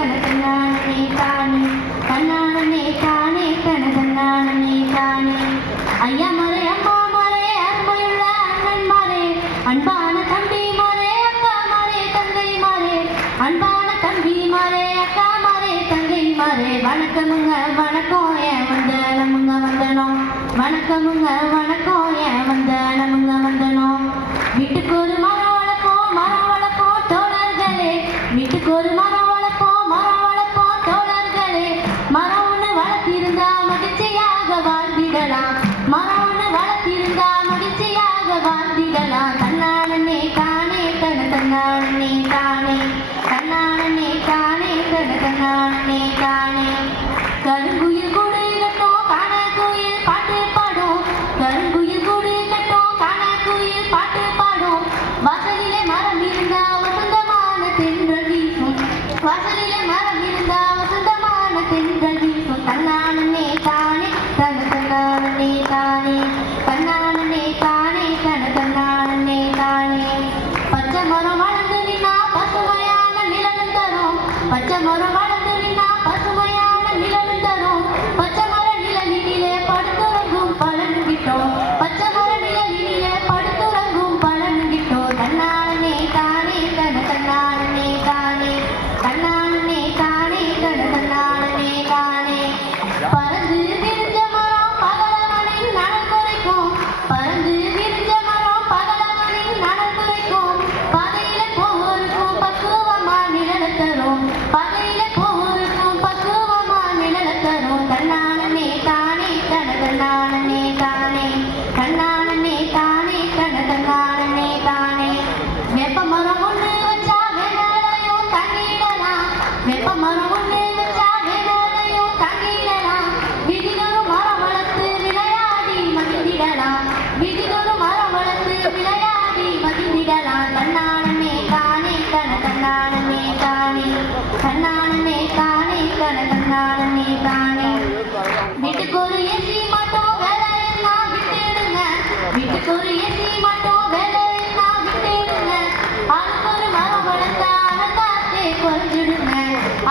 தனதன்னானே தானே தன்னானே தானே தனதன்னானே தானே ஐயா மரே அம்மா மரே அன்புள்ள அண்ணன் மரே அன்பான தம்பி மரே அக்கா மரே தங்கை மரே அன்பான தம்பி மரே அக்கா மரே தங்கை மரே வணக்கமுங்க வணக்கம் ஏன் வந்தனமுங்க வந்தனோம் வணக்கமுங்க வணக்கம் ஏன் வந்தனமுங்க வந்தனோம் வீட்டுக்கு ஒரு மரம் வளர்ப்போம் தோழர்களே வீட்டுக்கு ஒரு மரம் வளர்ப்போம் தோழர்களே மரம் ஒன்று வளர்த்திருந்தா மகிழ்ச்சியாக வாழ்ந்திடலாம் மரம் ஒன்று வளர்த்திருந்தா மகிழ்ச்சியாக வாழ்ந்திடலாம் தன்னானே தானே தன்னானே தானே தன்னானே தானே தன்னானே தானே கருங்குயில் கூடு கட்டும் காண குயில் பாட்டு பாடும் கருங்குயில் கூடு கட்டும் காண குயில் பாட்டு பாடும் வாசலிலே மரம் இருந்தா வசந்தமான தென்றல் வீசும் வாசலிலே மரம் இருந்தா வசந்தமான தென்றல் வீசும் தன்னானே தானே தன்னானே தானே தன்னானே தானே தன்னானே தானே பச்சை மரம் வளர்ந்து நின்னா பசுமையான நிழலும் தரும் பச்சை மரம் வளர்ந்து நின்னா பசுமையான நிழலும் தரும் பச்சை மர நிழலிலே படுத்துறங்கும் பலன் கிட்டோம் பச்சை மர நிழலிலே படுத்துறங்கும் பலன் கிட்டோம் தன்னானே தானே தன்னானே தானே தன்னானே தானே தன்னானே தானே பறந்து விரிஞ்ச மரம் பகலவனின் நனல் குறைக்கும் பறந்து விரிஞ்ச மரம் பகலவனின் நனல் குறைக்கும் பாதையில போருக்கும் பக்குவமா நிழல தரும் பாதையில போருக்கும் பக்குவமா நிழல தரும் தன்னானே தானே தன்னானே தானே தன்னானே தானே தன்னானே தானே வேப்ப மரம் ஒன்று வச்சா வேணாலையும் தங்கிடலாம் வேப்ப மரம் ஒன்று வச்சா வேணாலையும் தங்கிடலாம் விதினொரு மரம் வளர்த்து விளையாடி மகிழ்ந்திடலாம் விதினொரு மரம் வளர்த்து விளையாடி மகிழ்ந்திடலாம் தன்னானே தானே தன்னானே தானே தன்னானே தானே தன்னானே தானே வீட்டுக்கு ஒரு ஏசி மட்டும் வேலை எல்லாம் விட்டுடுங்க வீட்டுக்கு ஒரு ஏசி மட்டும் வேலை எல்லாம் விட்டுடுங்க ஆளுக்கு ஒரு மரம் வளர்த்தா அனங்காத்தே குறைஞ்சிடுங்க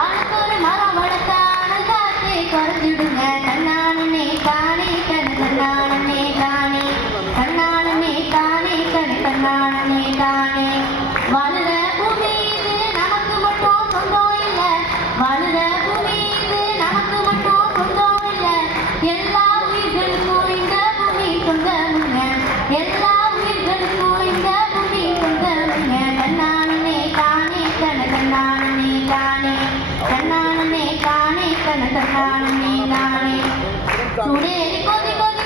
ஆளுக்கு ஒரு மரம் வளர்த்தா அனங்காத்தே குறைஞ்சிடுங்க தன்னானே தானே தன்னானே தானே தன்னானே தானே தன்னானே தானே வாழுற பூமி இது நமக்கு மட்டும் சொந்தம் இல்லை வாழுற பூமி இது நமக்கு மட்டும் சொந்தம் இல்லை எல்லா உயிர்களுக்கும் இந்த பூமி சொந்தமுங்க எல்லா உயிர்களுக்கும் இந்த பூமி சொந்தமுங்க தன்னானே தானே தன்னானே தானே தன்னானே தானே தன்னானே தானே சுடேரி கொதி கொதி